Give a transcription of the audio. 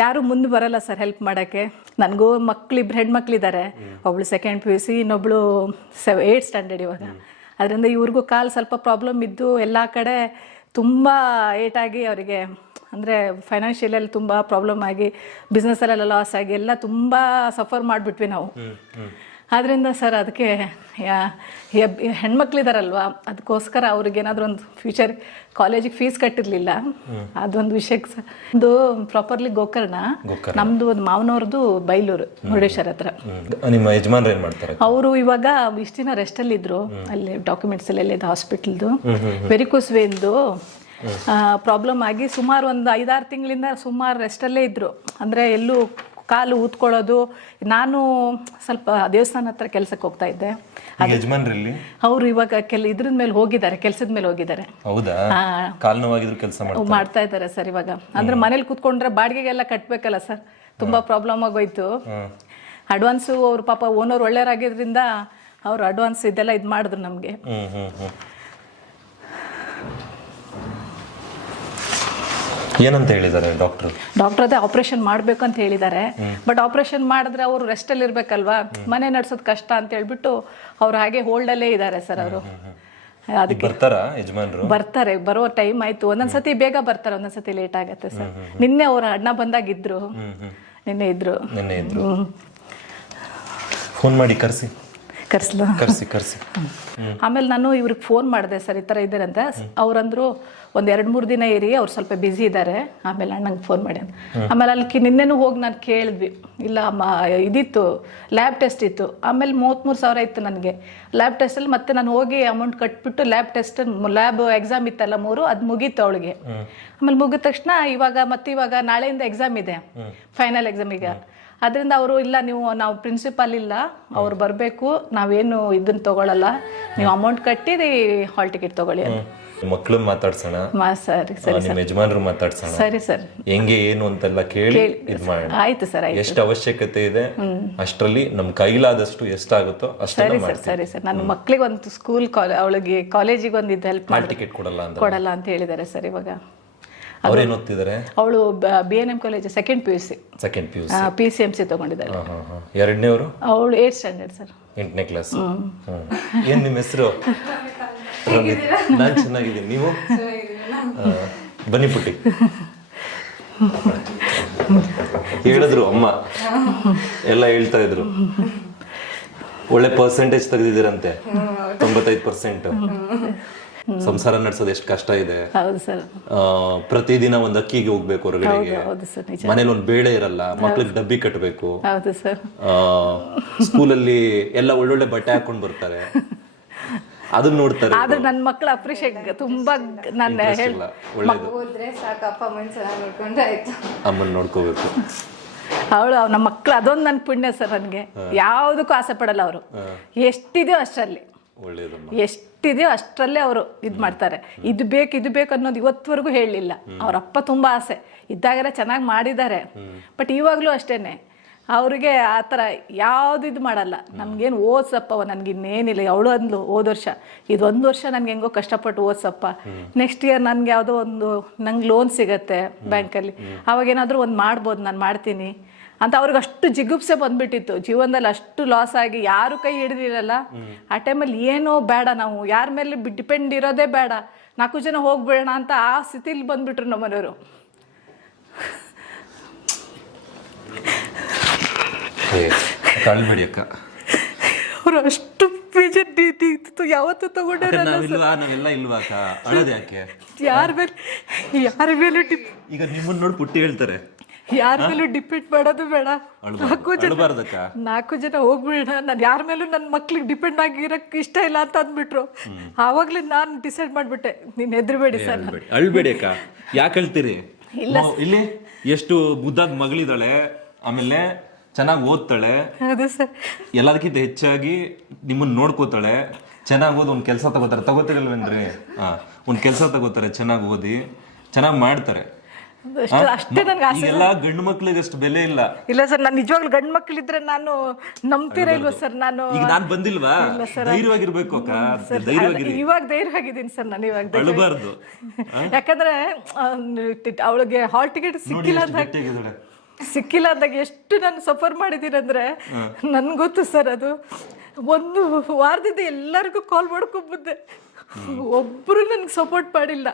ಯಾರು ಮುಂದೆ ಬರಲ್ಲ ಸರ್ ಹೆಲ್ಪ್ ಮಾಡೋಕ್ಕೆ. ನನಗೂ ಮಕ್ಕಳಿಬ್ರು ಹೆಣ್ಮಕ್ಳಿದ್ದಾರೆ. ಒಬ್ಳು ಸೆಕೆಂಡ್ PUC, ಇನ್ನೊಬ್ಳು 8th ಸ್ಟ್ಯಾಂಡರ್ಡ್ ಇವಾಗ. ಅದರಿಂದ ಇವ್ರಿಗೂ ಕಾಲು ಸ್ವಲ್ಪ ಪ್ರಾಬ್ಲಮ್ ಇದ್ದು ಎಲ್ಲ ಕಡೆ ತುಂಬ ಏಟಾಗಿ ಅವರಿಗೆ ಅಂದರೆ ಫೈನಾನ್ಷಿಯಲಲ್ಲಿ ತುಂಬ ಪ್ರಾಬ್ಲಮ್ ಆಗಿ ಬಿಸ್ನೆಸ್ಸಲ್ಲೆಲ್ಲ ಲಾಸ್ ಆಗಿ ಎಲ್ಲ ತುಂಬ ಸಫರ್ ಮಾಡಿಬಿಟ್ವಿ ನಾವು. ಆದ್ದರಿಂದ ಸರ್ ಅದಕ್ಕೆ ಹೆಣ್ಮಕ್ಳಿದಾರಲ್ವ, ಅದಕ್ಕೋಸ್ಕರ ಅವ್ರಿಗೇನಾದರೂ ಒಂದು ಫ್ಯೂಚರ್ ಕಾಲೇಜಿಗೆ ಫೀಸ್ ಕಟ್ಟಿರಲಿಲ್ಲ. ಅದೊಂದು ವಿಷಯಕ್ಕೆ ಸರ್ ಒಂದು ಪ್ರಾಪರ್ಲಿ ಗೋಕರ್ಣ, ನಮ್ಮದು ಒಂದು ಮಾವನವ್ರದ್ದು ಬೈಲೂರು ಮುರುಡೇಶ್ವರ ಹತ್ರ. ನಿಮ್ಮ ಯಜಮಾನ್ರು ಏನು ಮಾಡ್ತಾರೆ? ಅವರು ಇವಾಗ ಇಷ್ಟು ದಿನ ರೆಸ್ಟಲ್ಲಿದ್ದರು. ಅಲ್ಲಿ ಡಾಕ್ಯುಮೆಂಟ್ಸ್ ಎಲ್ಲ ಇದೆ ಹಾಸ್ಪಿಟಲ್ದು. ವೆರಿಕೋಸ್ ವೇನ್ದು ಪ್ರಾಬ್ಲಮ್ ಆಗಿ ಸುಮಾರು ಒಂದು 5-6 ತಿಂಗಳಿಂದ ಸುಮಾರು ರೆಸ್ಟಲ್ಲೇ ಇದ್ದರು. ಅಂದರೆ ಎಲ್ಲೂ ಕಾಲು ಊದ್ಕೊಳ್ಳೋದು. ನಾನು ಸ್ವಲ್ಪ ದೇವಸ್ಥಾನ ಹತ್ರ ಕೆಲಸಕ್ಕೆ ಹೋಗ್ತಾ ಇದ್ದೆ. ಅವರು ಇವಾಗ ಇದ್ರ ಮೇಲೆ ಹೋಗಿದ್ದಾರೆ, ಕೆಲಸದ ಮೇಲೆ ಹೋಗಿದ್ದಾರೆ. ಮಾಡ್ತಾ ಇದ್ದಾರೆ ಸರ್ ಇವಾಗ. ಅಂದ್ರೆ ಮನೇಲಿ ಕೂತ್ಕೊಂಡ್ರೆ ಬಾಡಿಗೆಗೆಲ್ಲ ಕಟ್ಬೇಕಲ್ಲ ಸರ್, ತುಂಬಾ ಪ್ರಾಬ್ಲಮ್ ಆಗೋಯ್ತು. ಅಡ್ವಾನ್ಸು ಅವ್ರ ಪಾಪ ಓನರ್ ಒಳ್ಳೆಯರಾಗಿದ್ರಿಂದ ಅವ್ರು ಅಡ್ವಾನ್ಸ್ ಇದೆಲ್ಲ ಇದು ಮಾಡಿದ್ರು ನಮಗೆ. ಏನಂತ ಹೇಳಿದ್ದಾರೆ ಡಾಕ್ಟರ್? ಅದೇ ಆಪರೇಷನ್ ಮಾಡಬೇಕು ಅಂತ ಹೇಳಿದ್ದಾರೆ. ಬಟ್ ಆಪರೇಷನ್ ಮಾಡಿದ್ರೆ ಅವರು ರೆಸ್ಟಲ್ಲಿ ಇರಬೇಕಲ್ವಾ, ಮನೆ ನಡ್ಸೋದು ಕಷ್ಟ ಅಂತ ಹೇಳ್ಬಿಟ್ಟು ಅವ್ರು ಹಾಗೆ ಹೋಲ್ಡಲ್ಲೇ ಇದ್ದಾರೆ ಸರ್. ಅವರು ಅದಕ್ಕೆ ಬರ್ತಾರೆ, ಬರೋ ಟೈಮ್ ಆಯ್ತು. ಒಂದೊಂದ್ಸತಿ ಬೇಗ ಬರ್ತಾರೆ, ಒಂದೊಂದ್ಸತಿ ಲೇಟ್ ಆಗತ್ತೆ ಸರ್. ನಿನ್ನೆ ಅವ್ರ ಅಣ್ಣ ಬಂದಾಗಿದ್ರು, ನಿನ್ನೆ ಇದ್ರು. ಫೋನ್ ಮಾಡಿ ಕರ್ಸಿ. ಆಮೇಲೆ ನಾನು ಇವ್ರಿಗೆ ಫೋನ್ ಮಾಡಿದೆ ಸರ್, ಈ ಥರ ಇದ್ದಾರೆ ಅಂತ. ಅವ್ರಂದ್ರು ಒಂದು 2-3 ದಿನ ಇರಿ, ಅವ್ರು ಸ್ವಲ್ಪ ಬ್ಯುಸಿ ಇದ್ದಾರೆ, ಆಮೇಲೆ ಅಣ್ಣಂಗೆ ಫೋನ್ ಮಾಡಿ. ಆಮೇಲೆ ಅಲ್ಲಿ ನಿನ್ನೆನೂ ಹೋಗಿ ನಾನು ಕೇಳಿದ್ವಿ. ಇಲ್ಲ ಇದಿತ್ತು, ಲ್ಯಾಬ್ ಟೆಸ್ಟ್ ಇತ್ತು. ಆಮೇಲೆ 33,000 ಇತ್ತು ನನಗೆ ಲ್ಯಾಬ್ ಟೆಸ್ಟಲ್ಲಿ. ಮತ್ತೆ ನಾನು ಹೋಗಿ ಅಮೌಂಟ್ ಕಟ್ಬಿಟ್ಟು ಲ್ಯಾಬ್ ಎಕ್ಸಾಮ್ ಇತ್ತಲ್ಲ 3, ಅದು ಮುಗೀತು ಅವಳಿಗೆ. ಆಮೇಲೆ ಮುಗಿದ ತಕ್ಷಣ ಇವಾಗ ನಾಳೆಯಿಂದ ಎಕ್ಸಾಮ್ ಇದೆ, ಫೈನಲ್ ಎಕ್ಸಾಮ್. ಈಗ ಅದರಿಂದ ಅವರು ಇಲ್ಲ, ನಾವು ಪ್ರಿನ್ಸಿಪಾಲ್ ಇಲ್ಲ, ಅವ್ರು ಬರಬೇಕು, ನಾವೇನು ಇದನ್ನ ತಗೊಳ್ಳಲ್ಲ, ನೀವು ಅಮೌಂಟ್ ಕಟ್ಟಿ ಹಾಲ್ ಟಿಕೆಟ್ ತಗೊಳ್ಳಿ ಅಂತ. ಮಕ್ಕಳು ಮಾತಾಡ್ಸೋಣ, ನಿಮ್ಮ ಯಜಮಾನರು ಮಾತಾಡ್ಸೋಣ, ಸರಿ ಸರ್, ಹೆಂಗೆ ಏನು ಅಂತೆಲ್ಲ ಕೇಳಿ ಇದು ಮಾಡೋಣ. ಆಯ್ತು ಸರ್, ಎಷ್ಟು ಅವಶ್ಯಕತೆ ಇದೆ ಅಷ್ಟರಲ್ಲಿ ನಮ್ಮ ಕೈಲಾದಷ್ಟು ಎಷ್ಟಾಗುತ್ತೋ ಅಷ್ಟೆಲ್ಲ ಮಾಡ್ತೀವಿ. ಸರಿ ಸರ್, ನನ್ನ ಮಕ್ಕಳಿಗೆ ಒಂದು ಸ್ಕೂಲ್ ಅವಳಿಗೆ ಕಾಲೇಜಿಗೆ ಒಂದು ಇದು ಹೆಲ್ಪ್ ಹಾಲ್ ಟಿಕೆಟ್ ಕೊಡಲ್ಲ ಅಂತ ಹೇಳಿದ್ದಾರೆ ಸರ್. ಇವಾಗ ಅವ್ರೇನು ಓದ್ತಿದ್ದಾರೆ? ಅವಳು BNM college second PUC PCMC ತಗೊಂಡಿದ್ದಾರೆ. ಎರಡನೇವರು? ಅವಳು 8th ಸ್ಟ್ಯಾಂಡರ್ಡ್ ಸರ್, 8ನೇ ಕ್ಲಾಸ್. ಏನ್ ನಿಮ್ಮ ಹೆಸರು? ನಾನು ಚೆನ್ನಾಗಿದ್ದೀನಿ, ನೀವು? ಬನ್ನಿ ಪುಟ್ಟಿ. ಹೇಳಿದ್ರು ಅಮ್ಮ ಎಲ್ಲ ಹೇಳ್ತಾ ಇದ್ರು, ಒಳ್ಳೆ ಪರ್ಸೆಂಟೇಜ್ ತೆಗೆದಿದ್ದೀರಂತೆ, 95%. ಸಂಸಾರ ನಡೆಸೋದು ಎಷ್ಟು ಕಷ್ಟ ಇದೆ. ಪ್ರತಿದಿನ ಒಂದು ಅಕ್ಕಿಗೆ ಹೋಗ್ಬೇಕು ಹೊರಗಡೆಗೆ, ಮನೇಲಿ ಒಂದು ಬೇಳೆ ಇರಲ್ಲ, ಮಕ್ಳಿಗೆ ಡಬ್ಬಿ ಕಟ್ಟಬೇಕು, ಸ್ಕೂಲಲ್ಲಿ ಎಲ್ಲ ಒಳ್ಳೊಳ್ಳೆ ಬಟ್ಟೆ ಹಾಕೊಂಡ್ ಬರ್ತಾರೆ, ಅದನ್ನ ನೋಡ್ತಾರೆ. ಆದ್ರೆ ನನ್ನ ಮಕ್ಕಳು ಅಪ್ರಿಷಿಯೇಟ್ ತುಂಬಾ, ಅಮ್ಮನ್ ನೋಡ್ಕೋಬೇಕು. ಅವಳು ನಮ್ಮ ಮಕ್ಕಳು ಅದೊಂದು ನನ್ನ ಪುಣ್ಯ ಸರ್. ನನಗೆ ಯಾವುದಕ್ಕೂ ಆಸೆ ಪಡಲ್ಲ. ಅವರು ಎಷ್ಟಿದೆಯೋ ಅಷ್ಟರಲ್ಲಿ, ಎಷ್ಟಿದೆಯೋ ಅಷ್ಟರಲ್ಲೇ ಅವರು ಇದು ಮಾಡ್ತಾರೆ. ಇದು ಬೇಕು ಅನ್ನೋದು ಇವತ್ತವರೆಗೂ ಹೇಳಲಿಲ್ಲ. ಅವ್ರ ಅಪ್ಪ ತುಂಬ ಆಸೆ ಇದ್ದಾಗಲೇ ಚೆನ್ನಾಗಿ ಮಾಡಿದ್ದಾರೆ. ಬಟ್ ಇವಾಗಲೂ ಅಷ್ಟೇನೆ, ಅವ್ರಿಗೆ ಆ ಥರ ಯಾವುದು ಇದು ಮಾಡಲ್ಲ. ನಮಗೇನು ಓದ್ಸಪ್ಪ, ನನಗೆ ಇನ್ನೇನಿಲ್ಲ. ಅವಳು ಅಂದ್ಲು ಹೋದ ವರ್ಷ, ಇದೊಂದು ವರ್ಷ ನನಗೆ ಹೆಂಗೋ ಕಷ್ಟಪಟ್ಟು ಓದ್ಸಪ್ಪ, ನೆಕ್ಸ್ಟ್ ಇಯರ್ ನನಗೆ ಯಾವುದೋ ಒಂದು ನಂಗೆ ಲೋನ್ ಸಿಗತ್ತೆ ಬ್ಯಾಂಕಲ್ಲಿ, ಅವಾಗೇನಾದರೂ ಒಂದು ಮಾಡ್ಬೋದು, ನಾನು ಮಾಡ್ತೀನಿ ಅಂತ. ಅವ್ರಿಗೆ ಅಷ್ಟು ಜಿಗುಪ್ಸೆ ಬಂದ್ಬಿಟ್ಟಿತ್ತು. ಜೀವನದಲ್ಲಿ ಅಷ್ಟು ಲಾಸ್ ಆಗಿ ಯಾರು ಕೈ ಹಿಡಿದಿರಲ್ಲ. ಆ ಟೈಮಲ್ಲಿ ಏನೋ ಬೇಡ, ನಾವು ಯಾರ ಮೇಲೆ ಡಿಪೆಂಡ್ ಇರೋದೇ ಬೇಡ, 4 ಜನ ಹೋಗ್ಬೇಡ ಅಂತ ಆ ಸ್ಥಿತಿಲಿ ಬಂದ್ಬಿಟ್ರು ನಮ್ಮ ಮನೆಯವರು. ಅವರು ಅಷ್ಟು ಯಾವತ್ತೂ ತಗೊಂಡ್ರೆ ಯಾರ ಮೇಲೆ ಈಗ ನಿಮ್ಮನ್ನ ನೋಡಿ ಪುಟ್ಟಿ ಹೇಳ್ತಾರೆ, ಯಾರ ಮೇಲೂ ಡಿಪೆಂಡ್ ಮಾಡೋದು ಬೇಡ, 4 ಜನ ಹೋಗ್ಬೇಡ, ನಾನು ಯಾರ ಮೇಲೂ ನನ್ನ ಮಕ್ಳಿಗೆ ಡಿಪೆಂಡ್ ಆಗಿರಕ್ಕೆ ಇಷ್ಟ ಇಲ್ಲ ಅಂತ ಅಂದ್ಬಿಟ್ರು. ಆವಾಗ್ಲೇ ನಾನು ಡಿಸೈಡ್ ಮಾಡ್ಬಿಟ್ಟೆ, ನೀನ್ ಹೆದರ್ಬೇಡಿ ಸರ್. ಅಳ್ಬೇಡಿ ಅಕ್ಕ, ಯಾಕೆ ಹೇಳ್ತೀರಿ? ಇಲ್ಲಿ ಎಷ್ಟು ಮುದ್ದಾದ ಮಗಳಿದ್ದಾಳೆ, ಆಮೇಲೆ ಚೆನ್ನಾಗಿ ಓದ್ತಾಳೆ, ಎಲ್ಲದಕ್ಕಿಂತ ಹೆಚ್ಚಾಗಿ ನಿಮ್ಮನ್ನ ನೋಡ್ಕೋತಾಳೆ, ಚೆನ್ನಾಗಿ ಓದಿ ಒಂದು ಕೆಲಸ ತಗೋತಿರಲ್ವೇನ್ರಿ? ಒಂದು ಕೆಲಸ ತಗೋತಾರೆ, ಚೆನ್ನಾಗಿ ಓದಿ ಚೆನ್ನಾಗಿ ಮಾಡ್ತಾರೆ. ಎಲ್ಲ ಗಂಡು ಮಕ್ಳಿಗೆ ಅಷ್ಟು ಬೆಲೆ ಇಲ್ಲ. ಇಲ್ಲ ಸರ್, ನಾನು ನಿಜವಾಗ್ಲೂ ಗಂಡು ಮಕ್ಳಿದ್ರೆ ನಾನು ನಂಬ್ತೀರಾ ಇಲ್ವಾ ಸರ್? ನಾನು ಬಂದಿಲ್ವಾ? ಧೈರ್ಯವಾಗಿರ್ಬೇಕು ಅಕ್ಕ, ಧೈರ್ಯವಾಗಿರಿ. ಇವಾಗ ಧೈರ್ಯವಾಗಿದ್ದೀನಿ ಸರ್ ನಾನು. ಇವಾಗ ಅಳಬಾರ್ದು, ಯಾಕಂದ್ರೆ ಅವಳಿಗೆ ಹಾಲ್ ಟಿಕೆಟ್ ಸಿಕ್ಕಿಲ್ಲ ಅಂತ ಸಿಕ್ಕಿಲ್ಲ ಅಂದಾಗ ಎಷ್ಟು ನಾನು ಸಫರ್ ಮಾಡಿದ್ದೀನಂದ್ರೆ ನನ್ಗೆ ಗೊತ್ತು ಸರ್. ಅದು ಒಂದು ವಾರದಿಂದ ಎಲ್ಲರಿಗೂ ಕಾಲ್ ಮಾಡ್ಕೊಂಡ್ಬಂದೆ, ಒಬ್ಬರು ನನಗೆ ಸಪೋರ್ಟ್ ಮಾಡಿಲ್ಲ.